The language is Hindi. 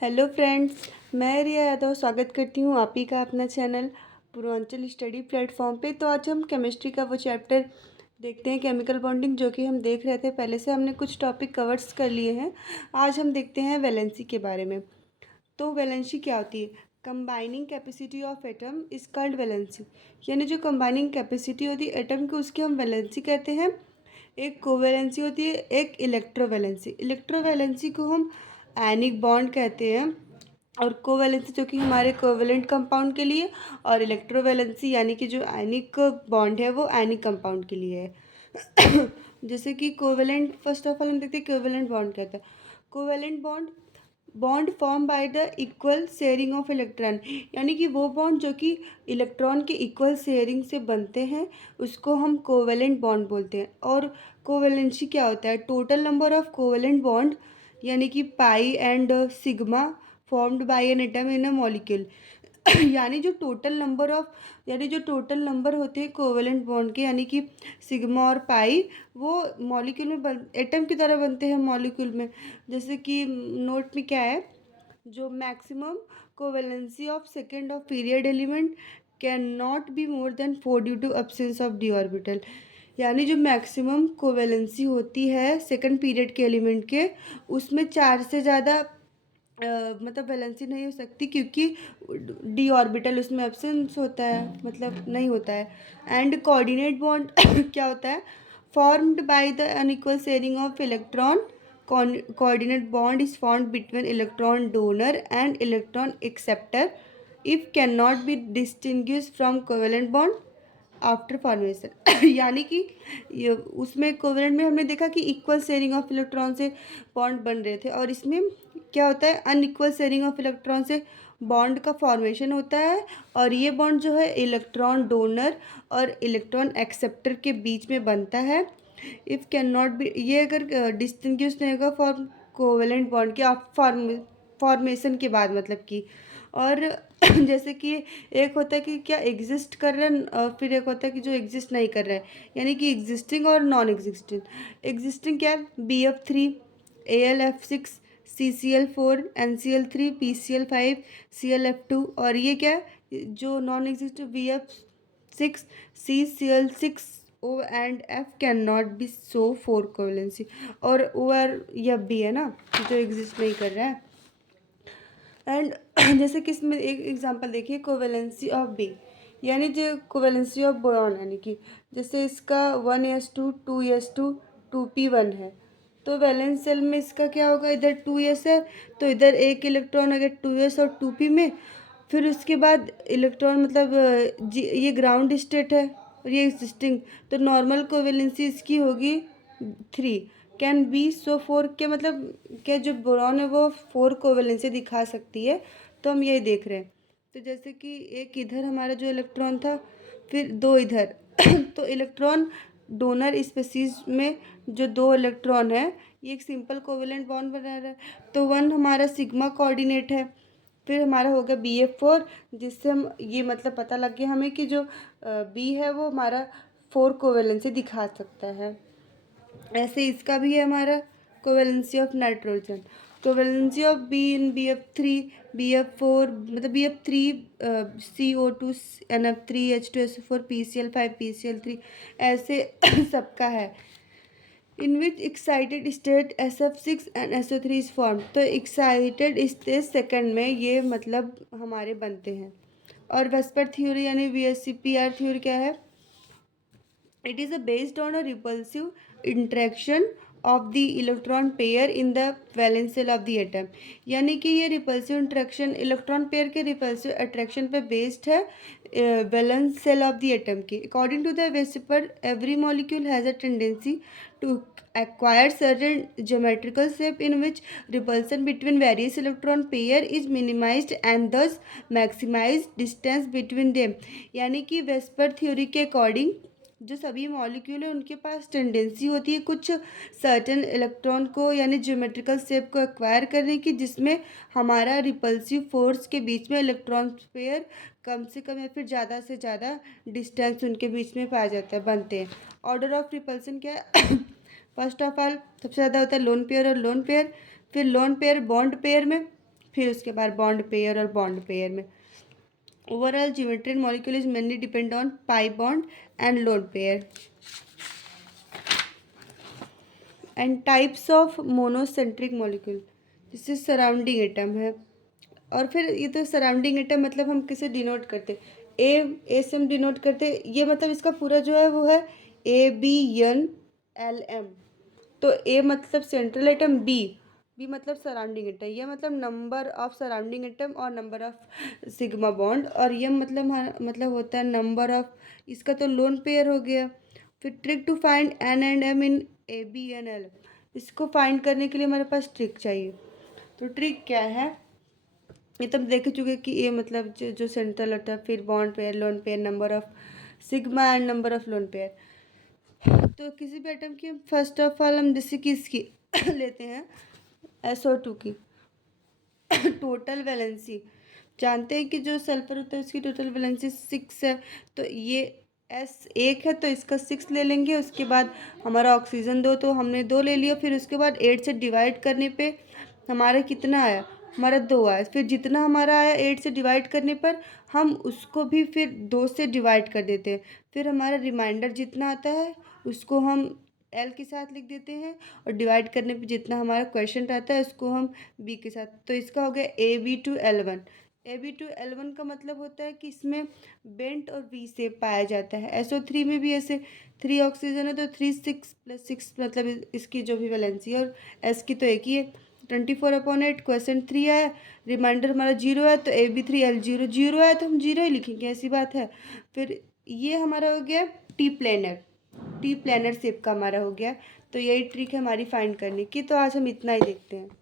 हेलो फ्रेंड्स, मैं रिया यादव स्वागत करती हूँ आप ही का अपना चैनल पूर्वांचल स्टडी प्लेटफॉर्म पे। तो आज हम केमिस्ट्री का वो चैप्टर देखते हैं, केमिकल बॉन्डिंग, जो कि हम देख रहे थे। पहले से हमने कुछ टॉपिक कवर्स कर लिए हैं। आज हम देखते हैं वैलेंसी के बारे में। तो वैलेंसी क्या होती है? Combining capacity of atom is called valency. यानी जो कंबाइनिंग कैपेसिटी होती है एटम की, उसकी हम वैलेंसी कहते हैं। एक कोवैलेंसी होती है, एक इलेक्ट्रोवैलेंसी। इलेक्ट्रोवैलेंसी को हम आयनिक बॉन्ड कहते हैं, और कोवैलेंसी जो कि हमारे कोवैलेंट कंपाउंड के लिए, और इलेक्ट्रोवैलेंसी यानी कि जो आयनिक बॉन्ड है वो आयनिक कंपाउंड के लिए है। जैसे कि कोवैलेंट, फर्स्ट ऑफ ऑल हम देखते हैं कोवैलेंट बॉन्ड कहते हैं। Covalent bond bond form by the equal sharing of electron, यानी कि वो बॉन्ड जो कि इलेक्ट्रॉन के इक्वल शेयरिंग से बनते हैं उसको हम कोवैलेंट बॉन्ड बोलते हैं। और कोवैलेंसी क्या होता है? Total number of covalent bond, यानी कि pi and sigma formed by an atom in a molecule. यानी जो टोटल नंबर होते हैं कोवैलेंट बॉन्ड के, यानी कि सिग्मा और पाई, वो मॉलिक्यूल में एटम की तरह बनते हैं मॉलिक्यूल में। जैसे कि नोट में क्या है, जो maximum covalency of second of period element can not be more than 4 due to absence of D orbital. यानी जो मैक्सिमम कोवैलेंसी होती है सेकंड पीरियड के एलिमेंट के, उसमें 4 से ज़्यादा मतलब वैलेंसी नहीं हो सकती, क्योंकि डी ऑर्बिटल उसमें एब्सेंस होता है, मतलब नहीं होता है। एंड कोऑर्डिनेट बॉन्ड क्या होता है? Formed by the unequal sharing of electron. Coordinate bond is formed between electron donor and electron acceptor if can not be distinguish from covalent bond after formation. यानी कि ये उसमें कोवेलेंट में हमने देखा कि इक्वल शेयरिंग ऑफ इलेक्ट्रॉन से बॉन्ड बन रहे थे, और इसमें क्या होता है? अनइक्वल शेयरिंग ऑफ इलेक्ट्रॉन से बॉन्ड का फॉर्मेशन होता है। और ये बॉन्ड जो है इलेक्ट्रॉन डोनर और इलेक्ट्रॉन एक्सेप्टर के बीच में बनता है। इफ़ कैन नॉट बी, ये अगर डिस्टिंग्विश नहीं होगा फॉर्म कोवेलेंट बॉन्ड के आप फॉर्मेशन के बाद, मतलब कि। और जैसे कि एक होता है कि क्या एग्जिस्ट कर रहा है, और फिर एक होता है कि जो एग्जिस्ट नहीं कर रहा है, यानी कि एग्जिस्टिंग और नॉन एग्जिस्टिंग। एग्जिस्टिंग क्या है? BF3, AlF6, CCl4, NCl3, PCl5, ClF2। और ये क्या है जो non existing? BF6, CCl6O and F can not B so four covalency. और O और F भी है ना, जो एग्जिस्ट नहीं कर रहा है। एंड जैसे कि इसमें एक एग्जांपल देखिए, कोवेलेंसी ऑफ बी, यानी जो कोवेलेंसी ऑफ बोरॉन, यानी कि जैसे इसका 1s2 2s2 2p1 है, तो वैलेंस सेल में इसका क्या होगा? इधर 2s है तो इधर एक इलेक्ट्रॉन अगर 2s और 2p में, फिर उसके बाद इलेक्ट्रॉन मतलब ये ग्राउंड स्टेट है और ये एग्जिस्टिंग, तो नॉर्मल कोवेलेंसी इसकी होगी 3। कैन बी सो फोर के मतलब क्या जो बोरॉन है वो 4 कोवेलेंसी दिखा सकती है, तो हम यही देख रहे हैं। तो जैसे कि एक इधर हमारा जो इलेक्ट्रॉन था, फिर 2 इधर। तो इलेक्ट्रॉन डोनर स्पेसीज में जो 2 इलेक्ट्रॉन है, ये एक सिंपल कोवेलेंट बॉन्ड बना रहा है। तो 1 हमारा सिग्मा कोऑर्डिनेट है, फिर हमारा हो गया BF4, जिससे हम ये मतलब पता लग गया हमें कि जो बी है वो हमारा 4 कोवेलेंसी दिखा सकता है। ऐसे इसका भी है हमारा covalency of nitrogen. Covalency of be in BF3, BF4 मतलब BF3 CO2 NF3 H2SO4 PCl5 PCl3, ऐसे सबका है। In which excited state SF6 and SO3 is form. तो एक्साइटेड स्टेट सेकंड में ये मतलब हमारे बनते हैं। और वेस्पर थ्योरी यानी VSEPR थ्योरी क्या है? It is based on a repulsive interaction of the electron pair in the valence shell of the atom। यानी कि ये रिपल्सिव इंट्रैक्शन इलेक्ट्रॉन पेयर के रिपल्सिव अट्रैक्शन पे बेस्ड है valence shell of the atom की। According to the VSEPR every molecule has a tendency to acquire certain geometrical shape in which repulsion between various electron pair is minimized and thus maximized distance between them। यानी कि वेस्पर थ्योरी के अकॉर्डिंग जो सभी मॉलिक्यूल है उनके पास टेंडेंसी होती है कुछ सर्टेन इलेक्ट्रॉन को यानी ज्योमेट्रिकल शेप को एक्वायर करने की, जिसमें हमारा रिपल्सिव फोर्स के बीच में इलेक्ट्रॉन पेयर कम से कम या फिर ज़्यादा से ज़्यादा डिस्टेंस उनके बीच में पाया जाता है, बनते हैं। ऑर्डर ऑफ रिपल्सन क्या है? फर्स्ट ऑफ ऑल सबसे ज़्यादा होता है लोन पेयर और लोन पेयर, फिर लोन पेयर बॉन्ड पेयर में, फिर उसके बाद बॉन्ड पेयर और बॉन्ड पेयर में। Overall geometry in molecule is mainly depend on pi bond and lone pair. And types of monocentric molecule, जैसे सराउंडिंग एटम है। और फिर ये तो सराउंडिंग एटम मतलब हम किसे डिनोट करते, ए से हम डिनोट करते, ये मतलब इसका पूरा जो है वो है ABNLM। तो ए मतलब सेंट्रल एटम, बी मतलब सराउंडिंग एटम, ये मतलब नंबर ऑफ सराउंडिंग एटम और नंबर ऑफ सिग्मा बॉन्ड, और ये मतलब होता है नंबर ऑफ, इसका तो लोन पेयर हो गया। फिर trick to find N and M in ABNL, इसको फाइंड करने के लिए हमारे पास ट्रिक चाहिए। तो ट्रिक क्या है, ये तब देख चुके कि ये मतलब जो सेंट्रल होता है, फिर bond pair, lone pair, number of sigma and number of lone pair. तो किसी भी एटम की फर्स्ट ऑफ ऑल हम जैसे कि इसकी लेते हैं SO2 की टोटल वैलेंसी, जानते हैं कि जो सल्फर होता है उसकी टोटल वैलेंसी 6 है। तो ये S1 है तो इसका 6 ले लेंगे। उसके बाद हमारा ऑक्सीजन 2, तो हमने 2 ले लिया। फिर उसके बाद 8 से डिवाइड करने पे हमारा कितना आया, हमारा 2 आया। फिर जितना हमारा आया 8 से डिवाइड करने पर हम उसको भी फिर 2 से डिवाइड कर देते हैं। फिर हमारा रिमाइंडर जितना आता है उसको हम L के साथ लिख देते हैं, और डिवाइड करने पे जितना हमारा क्वेश्चन रहता है उसको हम B के साथ। तो इसका हो गया AB2L1। AB2L1 का मतलब होता है कि इसमें बेंट और V शेप पाया जाता है। SO3 में भी ऐसे 3 ऑक्सीजन है तो 3 6 + 6 मतलब इसकी जो भी वैलेंसी है, और S की तो एक ही है। 24/8 क्वेश्चन 3 आया, रिमाइंडर हमारा 0 है तो AB3L0 0 है तो हम 0 ही लिखेंगे, ऐसी बात है। फिर ये हमारा हो गया टी प्लेनर शेप का हमारा हो गया। तो यही ट्रिक है हमारी फाइंड करने की। तो आज हम इतना ही देखते हैं।